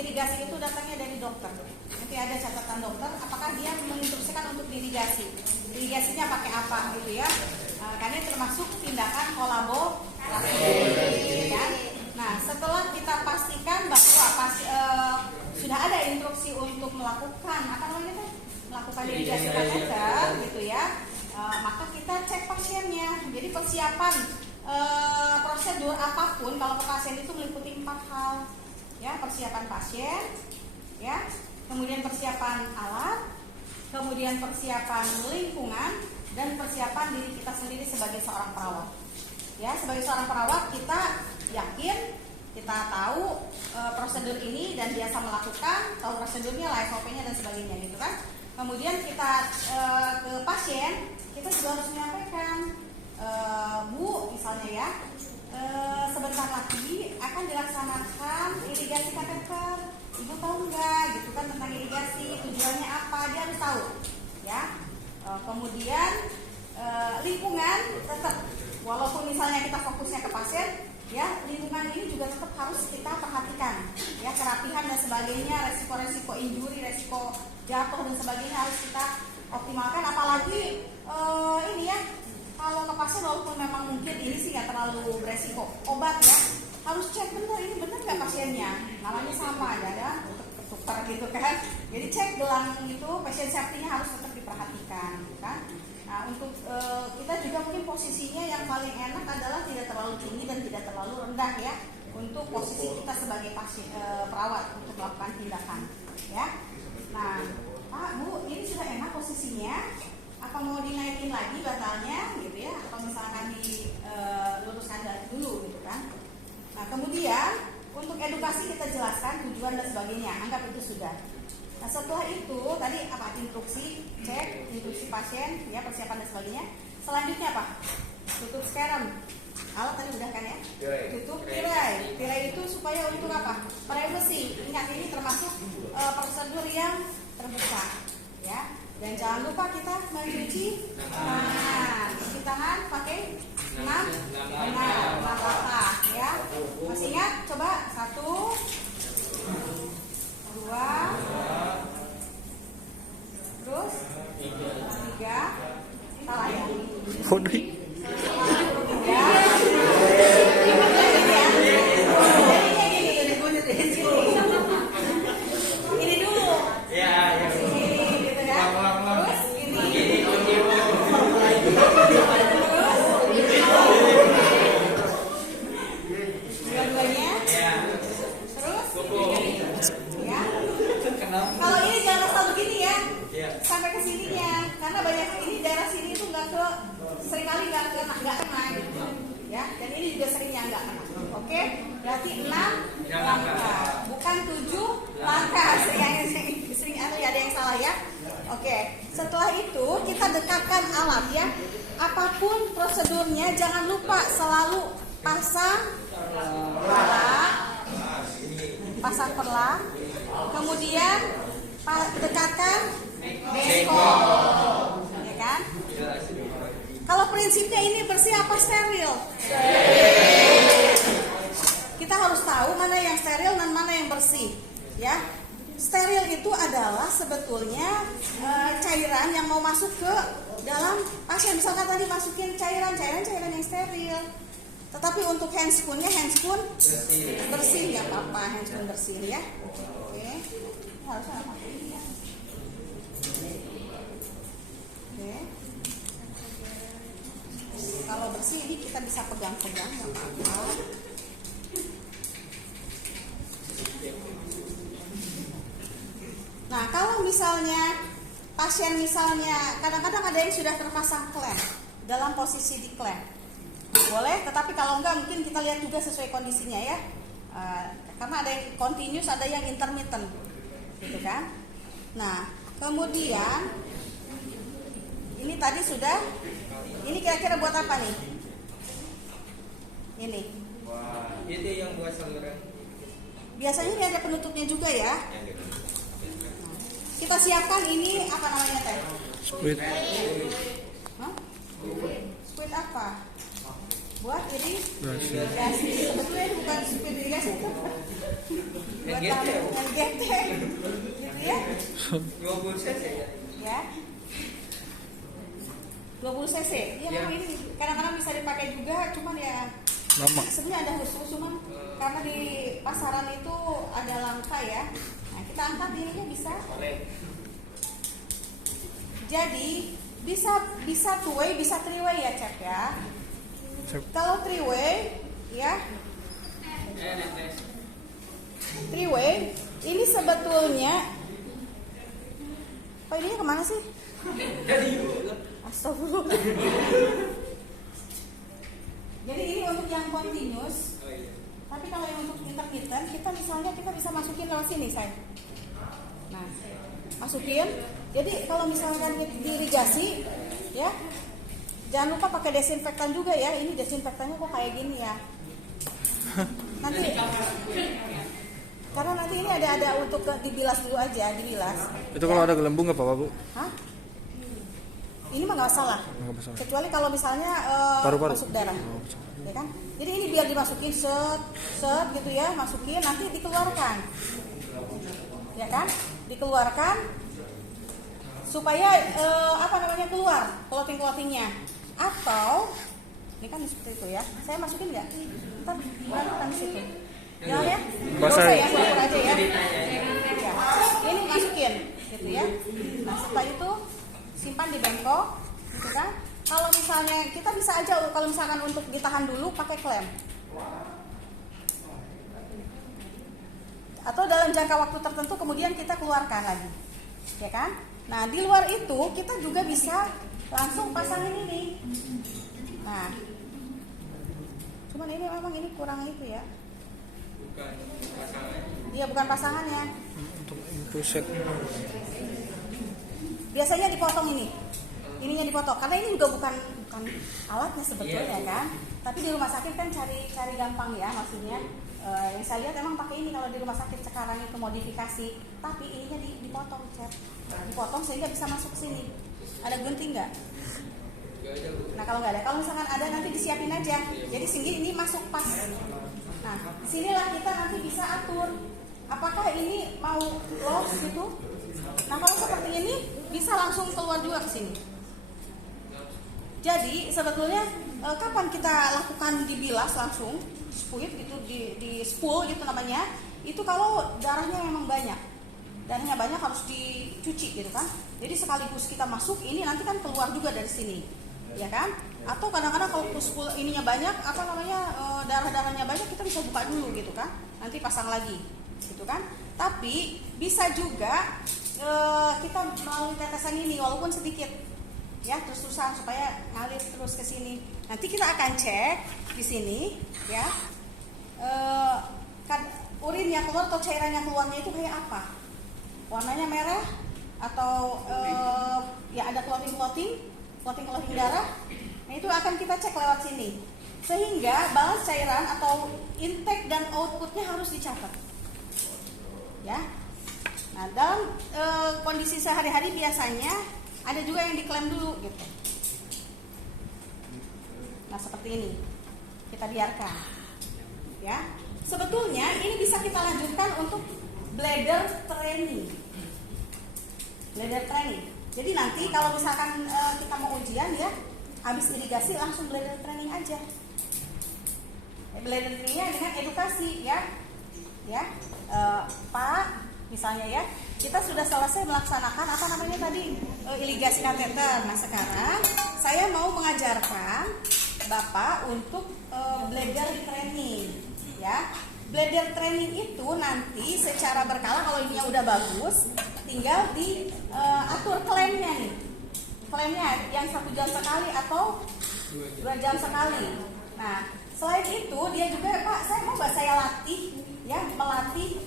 irigasi itu datangnya dari dokter. Nanti ada catatan dokter, apakah dia menginstruksikan untuk diirigasi. Irigasinya pakai apa gitu ya? Karena termasuk tindakan kolaborasi. Ya. Nah, setelah kita pastikan bahwa sudah ada instruksi untuk melakukan melakukan irigasi kateter gitu ya, maka kita cek pasiennya. Jadi persiapan prosedur apapun kalau ke pasien itu meliputi 4 hal. Ya, persiapan pasien, ya, kemudian persiapan alat, kemudian persiapan lingkungan, dan persiapan diri kita sendiri sebagai seorang perawat. Ya, sebagai seorang perawat kita yakin, kita tahu prosedur ini dan biasa melakukan, tahu prosedurnya, SOP-nya dan sebagainya gitu kan. Kemudian kita ke pasien, kita juga harus menyampaikan, Bu, misalnya ya, sebentar lagi akan dilaksanakan irigasi kateter. Ibu tahu nggak gitu kan tentang irigasi, tujuannya apa, dia harus tahu ya. Kemudian lingkungan tetap, walaupun misalnya kita fokusnya ke pasien ya, lingkungan ini juga tetap harus kita perhatikan ya, kerapihan dan sebagainya, resiko-resiko injuri, resiko jatuh dan sebagainya harus kita optimalkan. Apalagi ini ya, kalau ke pasien walaupun memang mungkin ini sih nggak terlalu beresiko obat ya, harus cek benar ini benar nggak pasiennya, namanya sama ada ketukar gitu kan. Jadi cek gelang itu, patient safety-nya harus tetap diperhatikan kan. Nah, untuk kita juga mungkin posisinya yang paling enak adalah tidak terlalu tinggi dan tidak terlalu rendah ya, untuk posisi kita sebagai pasien perawat untuk melakukan tindakan ya. Nah, Pak, Bu, ini sudah enak posisinya, apa mau dinaikin lagi batalnya gitu ya, atau misalkan diluruskan dulu gitu kan. Nah, kemudian untuk edukasi kita jelaskan tujuan dan sebagainya, anggap itu sudah. Nah, setelah itu tadi apa, instruksi, cek, instruksi pasien, ya, persiapan dan sebagainya. Selanjutnya apa? Tutup skerem. Alat tadi udah kan ya? Tutup tirai. Tirai itu supaya untuk apa? Privacy. Ingat, ini termasuk prosedur yang terbuka, ya. Dan jangan lupa kita mencuci tangan. Cuci tangan pakai 6 langkah ya. Masih ingat? Coba 1, 2, terus 3, salah ya? 3. Ini dulu. Ya. Kalau ini jangan asal begini ya, sampai ke sininya, karena banyak ini daerah sini itu seringkali nggak kena gitu, ya. Dan ini juga seringnya nggak kena. Oke, berarti 6 langkah, bukan 7 langkah. Sering ada yang salah ya. Oke, setelah itu kita dekatkan alat ya. Apapun prosedurnya, jangan lupa selalu pasang perlang, kemudian dekatkan beko, ya kan? Kalau prinsipnya ini bersih apa steril? Kita harus tahu mana yang steril dan mana yang bersih, ya. Steril itu adalah sebetulnya cairan yang mau masuk ke dalam pasien. Misalkan tadi masukin cairan yang steril. Tetapi untuk handspoon-nya bersih, nggak apa-apa, handspoon bersih ya. Oke, harusnya apa? Oke. Kalau bersih ini kita bisa pegang-pegang, nggak apa-apa. Nah, kalau misalnya pasien kadang-kadang ada yang sudah terpasang clamp, dalam posisi di clamp. Boleh, tetapi kalau enggak mungkin kita lihat juga sesuai kondisinya ya. Karena ada yang continuous, ada yang intermittent, gitu kan. Nah, kemudian ini tadi sudah. Ini kira-kira buat apa nih? Ini. Itu yang buat saluran. Biasanya ini ada penutupnya juga ya. Kita siapkan ini apa namanya teh? Squid. Hah? Squid apa? Buat irigasi. Irigasi. Sebetulnya bukan squid irigasi itu. Buat NGT ya, Bu? NGT gitu ya. 20 cc ya. Ya. 20 cc. Ya, Ya. memang ini kadang-kadang bisa dipakai juga, cuman ya Lama. sebenarnya ada khusus, cuman karena di pasaran itu ada langka ya. Nah, kita angkat ininya bisa. Jadi bisa two way, bisa three way ya, Cep ya. Kalau three way ya, three way ini sebetulnya apa ininya kemana sih? Astagfirullah. Jadi ini untuk yang continuous. Oh iya. Tapi kalau yang untuk intermittent, kita bisa masukin lewat sini, saya. Nah, masukin. Jadi kalau misalkan diirigasi, ya, jangan lupa pakai desinfektan juga ya. Ini desinfektannya kok kayak gini ya. Nanti, karena nanti ini ada untuk dibilas dulu aja, dibilas. Itu kalau ada gelembung nggak apa-apa, Bu? Hah? Ini mah nggak masalah. Nggak masalah. Kecuali kalau misalnya Paru-paru. masuk darah. Oh, Ya kan? Jadi ini biar dimasukin set gitu ya, masukin nanti dikeluarkan. Ya kan? Dikeluarkan supaya keluar clothing-clothingnya. Atau ini kan seperti itu ya. Saya masukin nggak? Ntar kan di situ. Jangan ya. Basah. Nggak usah ya, keluar aja ya. Ya. Ini masukin gitu ya. Nah, setelah itu simpan di bengkok gitu kan. Kalau misalnya kita bisa aja kalau misalkan untuk ditahan dulu pakai klem. Atau dalam jangka waktu tertentu kemudian kita keluarkan lagi. Ya kan? Nah, di luar itu kita juga bisa langsung pasangin ini. Nah. Cuman ini memang ini kurang itu ya. Bukan pasangan. Iya, bukan pasangannya. Untuk set. Biasanya dipotong ininya dipotong karena ini juga bukan alatnya sebetulnya kan, tapi di rumah sakit kan cari gampang ya, maksudnya yang saya lihat emang pakai ini kalau di rumah sakit sekarang itu modifikasi, tapi ininya dipotong, Cep. Dipotong sehingga bisa masuk sini. Ada gunting nggak? Nah, kalau nggak ada, kalau misalkan ada nanti disiapin aja, jadi sini ini masuk pas. Nah, sinilah kita nanti bisa atur apakah ini mau loss gitu. Nah, kalau seperti ini bisa langsung keluar juga ke sini. Jadi sebetulnya kapan kita lakukan dibilas langsung spuit itu di spool gitu namanya, itu kalau darahnya memang banyak. Darahnya banyak harus dicuci gitu kan. Jadi sekaligus kita masuk ini nanti kan keluar juga dari sini. Ya kan? Atau kadang-kadang kalau spool ininya banyak, darah-darahnya banyak, kita bisa buka dulu gitu kan. Nanti pasang lagi. Gitu kan? Tapi bisa juga kita melalui tetesan ini walaupun sedikit. Ya, terus-terusan supaya ngalir terus ke sini. Nanti kita akan cek di sini, ya, urin yang keluar atau cairan yang keluarnya itu kayak apa? Warnanya merah atau ya ada clothing darah. Nah, itu akan kita cek lewat sini. Sehingga balance cairan atau intake dan outputnya harus dicatat. Ya. Nah, dalam kondisi sehari-hari biasanya ada juga yang diklaim dulu gitu. Nah, seperti ini kita biarkan ya. Sebetulnya ini bisa kita lanjutkan untuk bladder training. Jadi nanti kalau misalkan kita mau ujian ya, habis irigasi langsung bladder training aja. Bladder trainingnya dengan edukasi ya. Pak, misalnya ya, kita sudah selesai melaksanakan irigasi kateter. Nah, sekarang saya mau mengajarkan Bapak untuk bladder training ya. Bladder training itu nanti secara berkala, kalau ininya udah bagus, tinggal diatur klemnya nih. Klemnya yang 1 jam sekali atau 2 jam sekali. Nah, selain itu dia juga, Pak, saya latih ya, melatih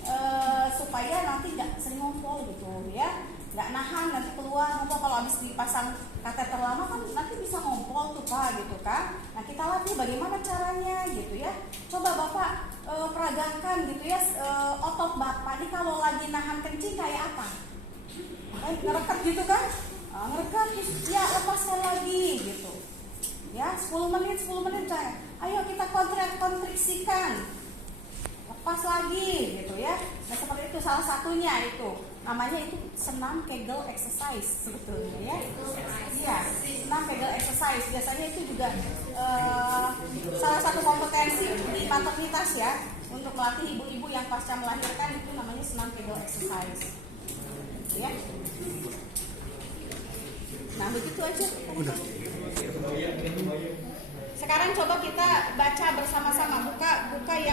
supaya nanti nggak sering ngompol gitu ya, nggak nahan nanti keluar ngompol. Kalau habis dipasang kateter lama kan nanti bisa ngompol tuh, Pak, gitu kan. Nah, kita latih bagaimana caranya gitu ya. Coba Bapak peragakan gitu ya, otot Bapak ini kalau lagi nahan kencing kayak apa? Ngerekat gitu kan, ngerekat terus ya lepaskan lagi gitu ya, 10 menit saya. Ayo kita kontriksikan. pas lagi gitu ya. Nah seperti itu, salah satunya itu namanya itu senam Kegel exercise sebetulnya ya. Iya, senam Kegel exercise biasanya itu juga salah satu kompetensi di maternitas ya, untuk melatih ibu-ibu yang pasca melahirkan itu namanya senam Kegel exercise ya. Nah begitu aja. Udah. Sekarang coba kita baca bersama-sama, buka yang